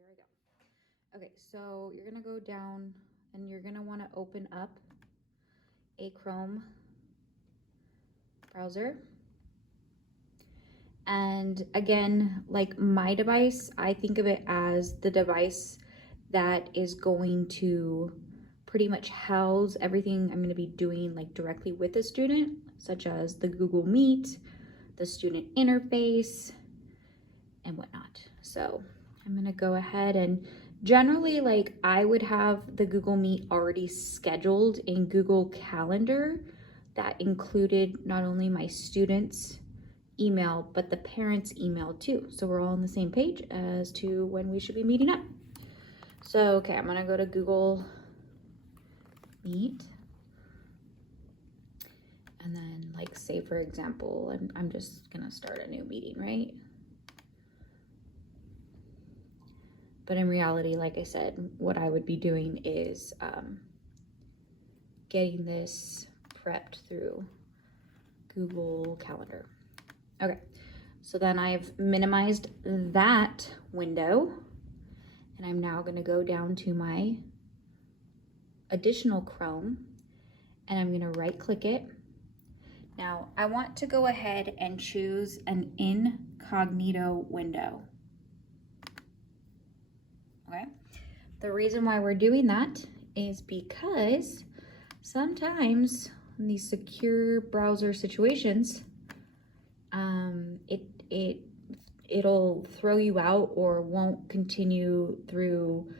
here I go. Okay, so you're gonna go down and you're gonna want to open up a Chrome browser. And again, like my device, I think of it as the device that is going to pretty much house everything I'm going to be doing like directly with the student, such as the Google Meet, the student interface, and whatnot. So I'm going to go ahead and generally, like, I would have the Google Meet already scheduled in Google Calendar that included not only my students' email, but the parents' email too. So we're all on the same page as to when we should be meeting up. So, okay, I'm gonna go to Google Meet. And then, like, say for example, I'm just gonna start a new meeting, right? But in reality, like I said, what I would be doing is getting this prepped through Google Calendar. Okay, so then I've minimized that window, and I'm now gonna go down to my additional Chrome, and I'm gonna right click it. Now, I want to go ahead and choose an incognito window. Okay, the reason why we're doing that is because sometimes in these secure browser situations, it'll throw you out or won't continue through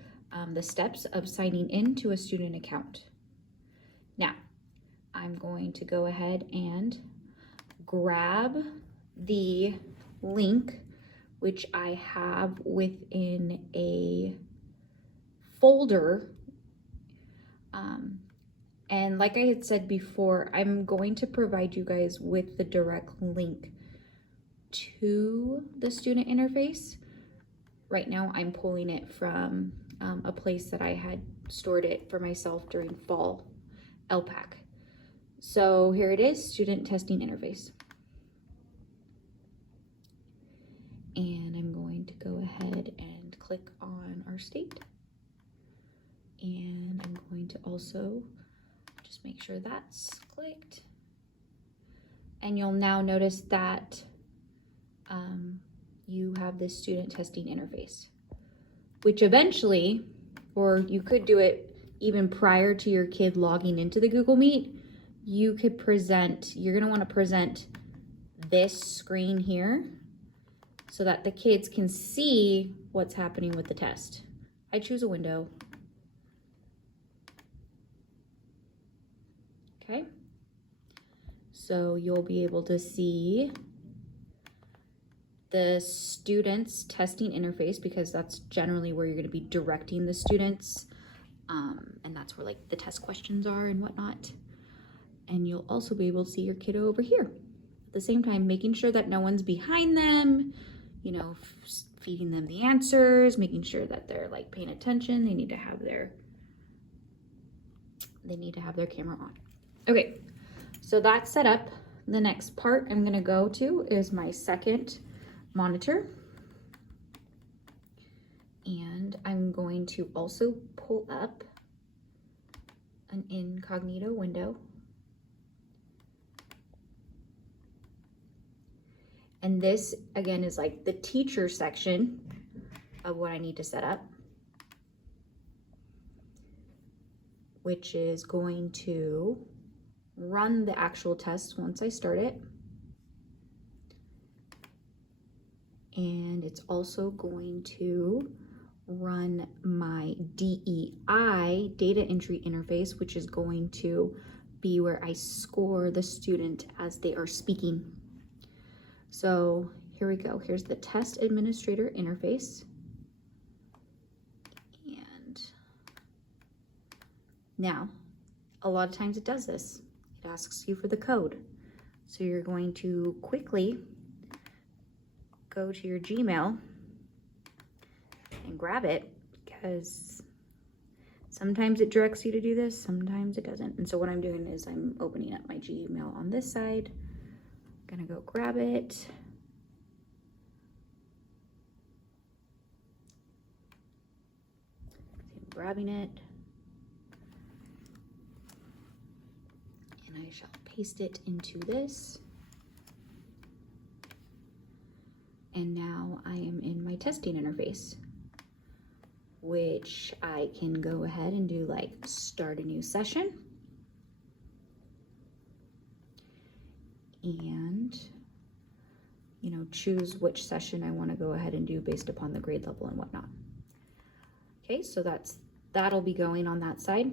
the steps of signing into a student account. Now, I'm going to go ahead and grab the link, which I have within a folder. And like I had said before, I'm going to provide you guys with the direct link to the student interface. Right now, I'm pulling it from a place that I had stored it for myself during fall ELPAC. So here it is, student testing interface. And I'm going to go ahead and click on our state. And I'm going to also just make sure that's clicked. And you'll now notice that you have this student testing interface, which eventually, or you could do it even prior to your kid logging into the Google Meet, you could present, you're gonna wanna present this screen here so that the kids can see what's happening with the test. I choose a window. Okay, so you'll be able to see the students testing interface, because that's generally where you're going to be directing the students, and that's where like the test questions are and whatnot. And you'll also be able to see your kiddo over here at the same time, making sure that no one's behind them, you know, feeding them the answers, making sure that they're like paying attention. They need to have their camera on. Okay, so that's set up. The next part I'm going to go to is my second monitor, and I'm going to also pull up an incognito window, and this again is like the teacher section of what I need to set up, which is going to run the actual test once I start it. And it's also going to run my DEI, data entry interface, which is going to be where I score the student as they are speaking. So here we go. Here's the test administrator interface. And now, a lot of times it does this. It asks you for the code. So you're going to quickly go to your Gmail and grab it, because sometimes it directs you to do this, sometimes it doesn't. And so what I'm doing is I'm opening up my Gmail on this side. I'm gonna go grab it. grabbing it. And I shall paste it into this. And now I am in my testing interface, which I can go ahead and do like start a new session. And, you know, choose which session I want to go ahead and do based upon the grade level and whatnot. Okay, so that'll be going on that side.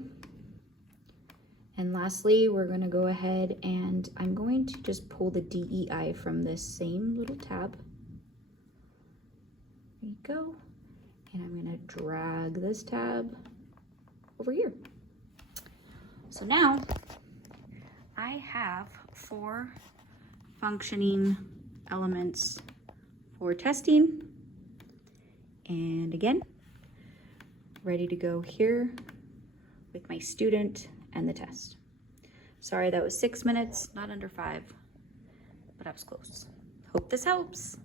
And lastly, we're going to go ahead and I'm going to just pull the DEI from this same little tab. There you go. And I'm going to drag this tab over here. So now I have 4 functioning elements for testing. And again, ready to go here with my student and the test. Sorry, that was 6 minutes, not under 5, but I was close. Hope this helps.